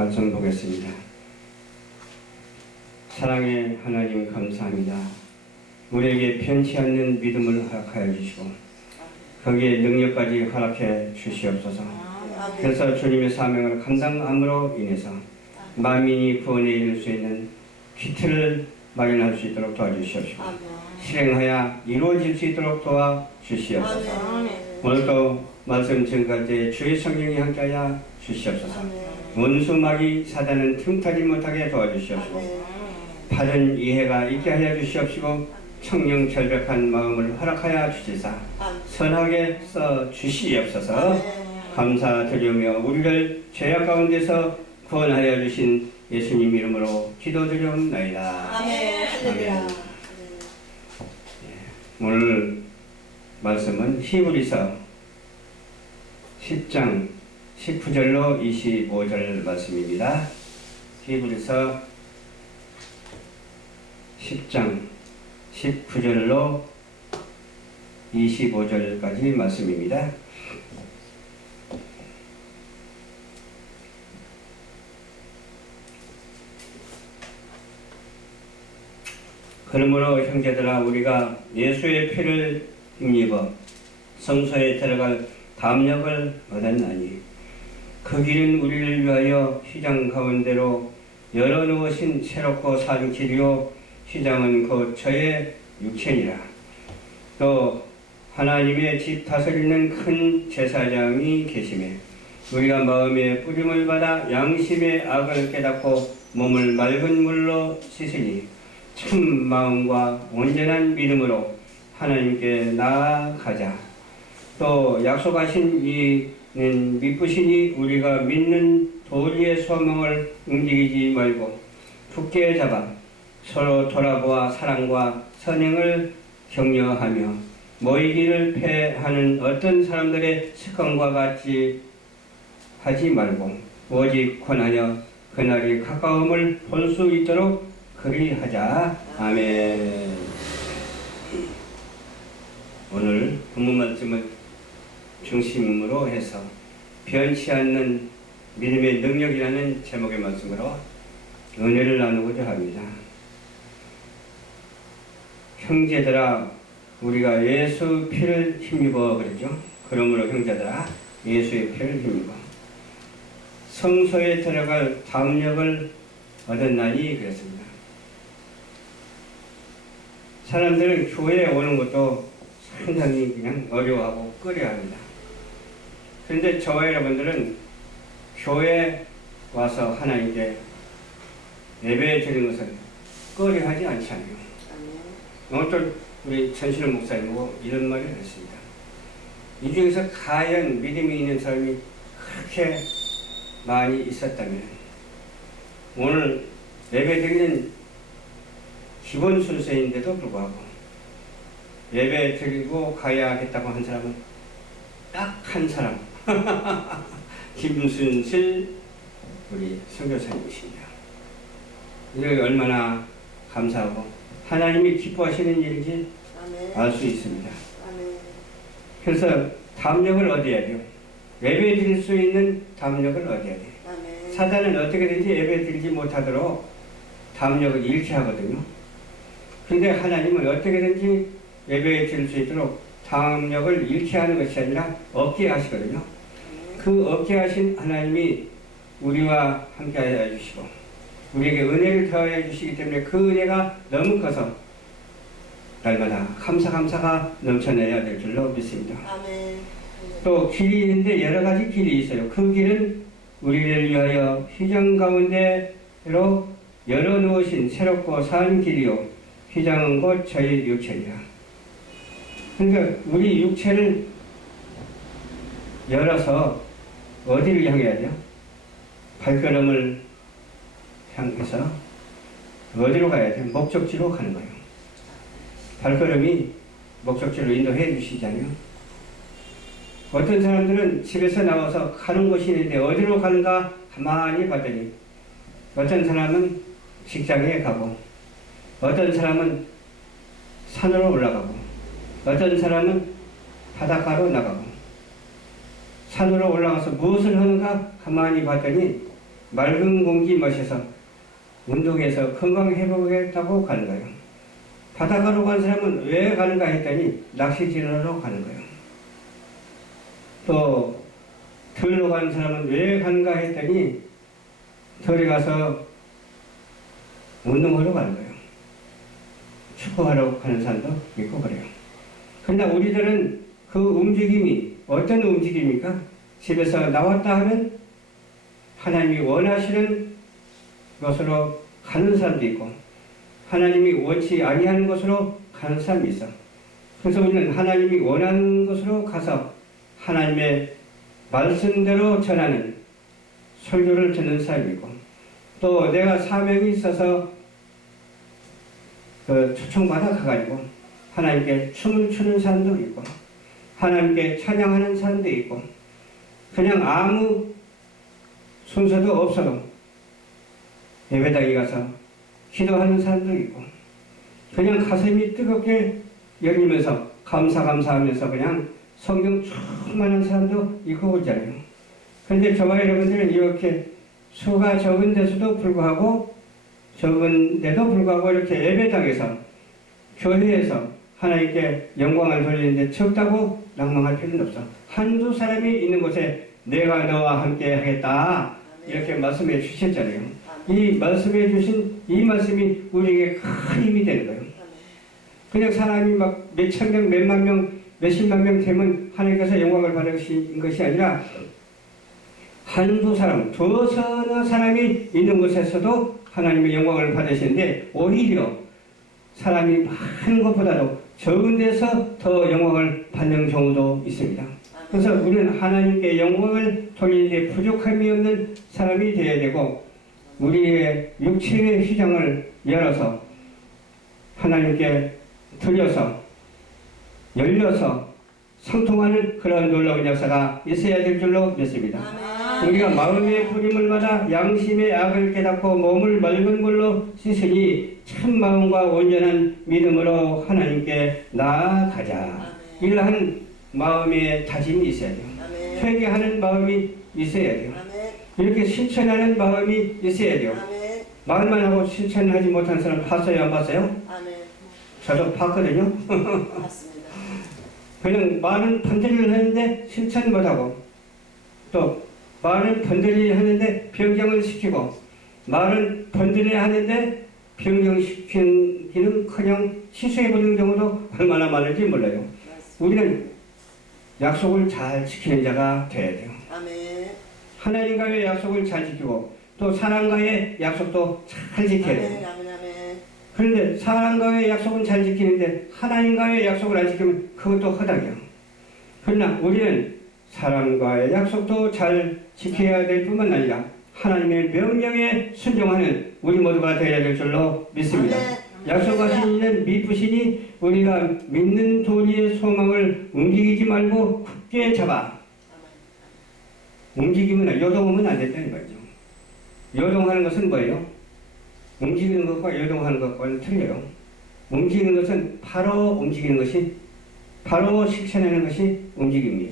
말씀 보겠습니다. 사랑의 하나님 감사합니다. 우리에게 편치 않는 믿음을 허락하여 주시고 거기에 능력까지 허락해 주시옵소서. 그래서 주님의 사명을 감당함으로 인해서 만민이 구원에 이를 수 있는 기틀을 마련할 수 있도록 도와주시옵시고 실행하여 이루어질 수 있도록 도와주시옵소서. 오늘도 말씀 증거할 때 주의 성령이 함께하여 주시옵소서. 원수 마귀 사단은 틈타지 못하게 도와주시옵시고 바른 이해가 있게 하여 주시옵시고 청명철벽한 마음을 허락하여 주시사 선하게 써 주시옵소서. 감사드리며 우리를 죄악 가운데서 구원하여 주신 예수님 이름으로 기도드리옵나이다. 아멘. 오늘 말씀은 히브리서 10장 19절로 25절 말씀입니다. 히브리서 10장 19절로 25절까지 말씀입니다. 그러므로 형제들아 우리가 예수의 피를 힘입어 성소에 들어갈 담력을 얻었나니 그 길은 우리를 위하여 휘장 가운데로 열어놓으신 새롭고 산 길이요 휘장은 곧 저의 육체니라. 또 하나님의 집 다스리는 큰 제사장이 계시매 우리가 마음의 뿌림을 받아 양심의 악을 깨닫고 몸을 맑은 물로 씻으니 참 마음과 온전한 믿음으로 하나님께 나아가자. 또 약속하신 이는 미쁘시니 우리가 믿는 도리의 소망을 움직이지 말고 굳게 잡아 서로 돌아보아 사랑과 선행을 격려하며 모이기를 패하는 어떤 사람들의 습관과 같이 하지 말고 오직 권하여 그날이 가까움을 볼 수 있도록 그리하자. 아멘. 오늘 본문 말씀을 중심으로 해서 변치 않는 믿음의 능력이라는 제목의 말씀으로 은혜를 나누고자 합니다. 형제들아 우리가 예수 피를 힘입어 그랬죠. 그러므로 형제들아 예수의 피를 힘입어 성소에 들어갈 담력을 얻었나니 그랬습니다. 사람들은 교회에 오는 것도 상당히 그냥 어려워하고 꺼려합니다. 그런데 저와 여러분들은 교회에 와서 하나님께 예배 드리는 것을 꺼려하지 않잖아요. 어떤 우리 전신호 목사님하고 이런 말을 했습니다. 이 중에서 과연 믿음이 있는 사람이 그렇게 많이 있었다면 오늘 예배 드리는 기본 순서인데도 불구하고 예배 드리고 가야겠다고 한 사람은 딱 한 사람 김순실 우리 선교사님이십니다. 이게 얼마나 감사하고 하나님이 기뻐하시는 일인지 알 수 있습니다. 그래서 담력을 얻어야 돼요. 예배 드릴 수 있는 담력을 얻어야 돼요. 사단은 어떻게든지 예배 드리지 못하도록 담력을 잃게 하거든요. 그런데 하나님은 어떻게든지 예배에 드릴 수 있도록 담력을 잃게 하는 것이 아니라 얻게 하시거든요. 그 얻게 하신 하나님이 우리와 함께 하여 주시고 우리에게 은혜를 더하여 주시기 때문에 그 은혜가 너무 커서 날마다 감사가 넘쳐나야 될 줄로 믿습니다. 아멘. 또 길이 있는데 여러 가지 길이 있어요. 그 길은 우리를 위하여 휘장 가운데로 열어놓으신 새롭고 산 길이요 휘장은 곧 저희 육체니라. 그러니까 우리 육체를 열어서 어디를 향해야 돼요? 발걸음을 향해서 어디로 가야 돼요? 목적지로 가는 거예요. 발걸음이 목적지로 인도해 주시잖아요. 어떤 사람들은 집에서 나와서 가는 곳이 있는데 어디로 가는가 가만히 봤더니 어떤 사람은 직장에 가고 어떤 사람은 산으로 올라가고 어떤 사람은 바닷가로 나가고 산으로 올라가서 무엇을 하는가 가만히 봤더니 맑은 공기 마셔서 운동해서 건강 회복하겠다고 가는 거예요. 바닷가로 간 사람은 왜 가는가 했더니 낚시 지내러 가는 거예요. 또 들로 가는 사람은 왜 가는가 했더니 들에 가서 운동하러 가는 거예요. 축구하러 가는 사람도 있고 그래요. 그러나 우리들은 그 움직임이 어떤 움직임입니까? 집에서 나왔다 하면 하나님이 원하시는 것으로 가는 사람도 있고 하나님이 원치 아니하는 것으로 가는 사람이 있어. 그래서 우리는 하나님이 원하는 것으로 가서 하나님의 말씀대로 전하는 설교를 듣는 사람이고 또 내가 사명이 있어서 초청받아 가가지고 하나님께 춤을 추는 사람도 있고 하나님께 찬양하는 사람도 있고 그냥 아무 순서도 없어도 예배당에 가서 기도하는 사람도 있고 그냥 가슴이 뜨겁게 열리면서 감사하면서 그냥 성경 충만한 사람도 있고 그러잖아요. 그런데 저와 여러분들은 이렇게 수가 적은 데서도 불구하고 이렇게 예배당에서 교회에서 하나님께 영광을 돌리는데 적다고 낭망할 필요는 없어. 한두 사람이 있는 곳에 내가 너와 함께 하겠다 이렇게 말씀해 주셨잖아요. 이 말씀해 주신 이 말씀이 우리에게 큰 힘이 되는 거예요. 그냥 사람이 막 몇천 명, 몇만 명, 몇십만 명 되면 하나님께서 영광을 받으신 것이 아니라 한두 사람, 두서너 사람이 있는 곳에서도 하나님의 영광을 받으시는데 오히려 사람이 많은 것보다도 적은 데서 더 영광을 받는 경우도 있습니다. 그래서 우리는 하나님께 영광을 돌리는데 부족함이 없는 사람이 되어야 되고 우리의 육체의 휘장을 열어서 하나님께 드려서 열려서 상통하는 그런 놀라운 역사가 있어야 될 줄로 믿습니다. 우리가 마음의 부림을 받아 양심의 악을 깨닫고 몸을 맑은 물로 씻으니 참 마음과 온전한 믿음으로 하나님께 나아가자. 이러한 마음의 다짐이 있어야 돼요. 회개하는 마음이 있어야 돼요. 이렇게 실천하는 마음이 있어야 돼요. 말만 하고 실천하지 못한 사람 봤어요? 안 봤어요? 저도 봤거든요. 맞습니다. 그냥 말은 번들이를 하는데 실천 못하고 또 말은 번들이 하는데 변경을 시키고 말은 번들이 하는데 변경시키는커녕 취소해버리는 경우도 얼마나 많은지 몰라요. 우리는 약속을 잘 지키는 자가 돼야 돼요. 아멘. 하나님과의 약속을 잘 지키고 또 사람과의 약속도 잘 지켜야 돼요. 아멘, 아멘, 아멘. 그런데 사람과의 약속은 잘 지키는데 하나님과의 약속을 안 지키면 그것도 허당이에요. 그러나 우리는 사람과의 약속도 잘 지켜야 될 뿐만 아니라 하나님의 명령에 순종하는 우리 모두가 되어야 될 줄로 믿습니다. 약속하신 이는 미쁘시니 우리가 믿는 도리의 소망을 움직이지 말고 굳게 잡아. 움직이면 요동하면 안 된다는 거죠. 요동하는 것은 뭐예요? 움직이는 것과 요동하는 것과는 틀려요. 움직이는 것은 바로 움직이는 것이 바로 실천하는 것이 움직임이에요.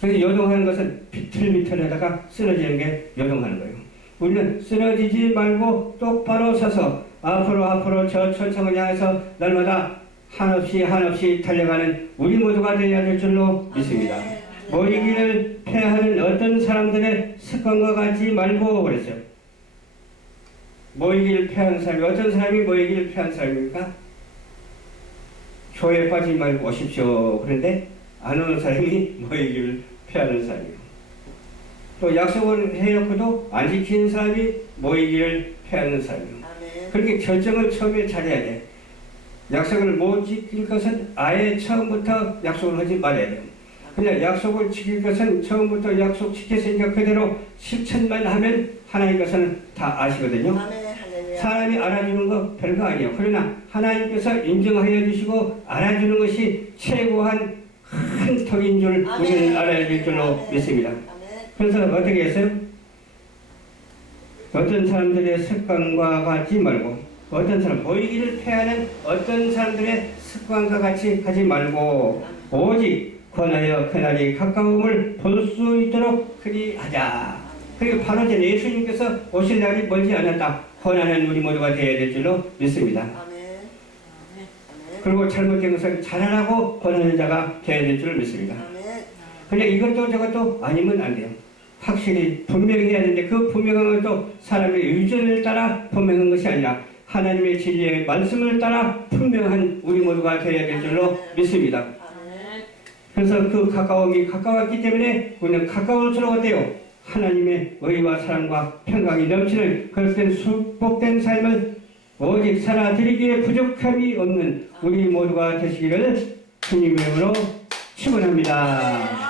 그래서 요동하는 것은 비틀비틀하다가 쓰러지는 게 요동하는 거예요. 우리는 쓰러지지 말고 똑바로 서서 앞으로 저 천성을 향해서 날마다 한없이 달려가는 우리 모두가 되어야 될 줄로 믿습니다. 모이기를 패하는 어떤 사람들의 습관과 같지 말고 그랬어요. 모이기를 패하는 사람이 어떤 사람이 모이기를 패하는 사람입니까? 교회에 빠지지 말고 오십시오. 그런데 안 오는 사람이 모이기를 패하는 사람이에요. 또 약속을 해놓고도 안 지키는 사람이 모이기를 패하는 사람이에요. 그렇게 결정을 처음에 잘해야 돼. 약속을 못 지킬 것은 아예 처음부터 약속을 하지 말아야 돼요. 그냥 약속을 지킬 것은 처음부터 약속 지켰으니까 그대로 실천만 하면 하나님께서는 다 아시거든요. 사람이 알아주는 거 별거 아니에요. 그러나 하나님께서 인정하여 주시고 알아주는 것이 최고한 큰 덕인 줄 우리는 알아야 될 줄로 믿습니다. 그래서 어떻게 했어요? 어떤 사람들의 습관과 같지 말고 어떤 사람 보이기를 패하는 어떤 사람들의 습관과 같이 하지 말고 오직 권하여 그날이 가까움을 볼 수 있도록 그리하자. 그리고 바로 전에 예수님께서 오실 날이 멀지 않았다. 권하는 우리 모두가 되어야 될 줄로 믿습니다. 그리고 잘못된 것을 잘하라고 권하는 자가 되어야 될 줄을 믿습니다. 근데 이것도 저것도 아니면 안 돼요. 확실히 분명히 해야 되는데 그 분명한 것도 사람의 의견을 따라 분명한 것이 아니라 하나님의 진리의 말씀을 따라 분명한 우리 모두가 되어야 될 줄로 믿습니다. 그래서 그 가까움이 가까웠기 때문에 우리는 가까울수록 어때요? 하나님의 의와 사랑과 평강이 넘치는 그릇된 축복된 삶을 오직 살아드리기에 부족함이 없는 우리 모두가 되시기를 주님의 이름으로 축원합니다.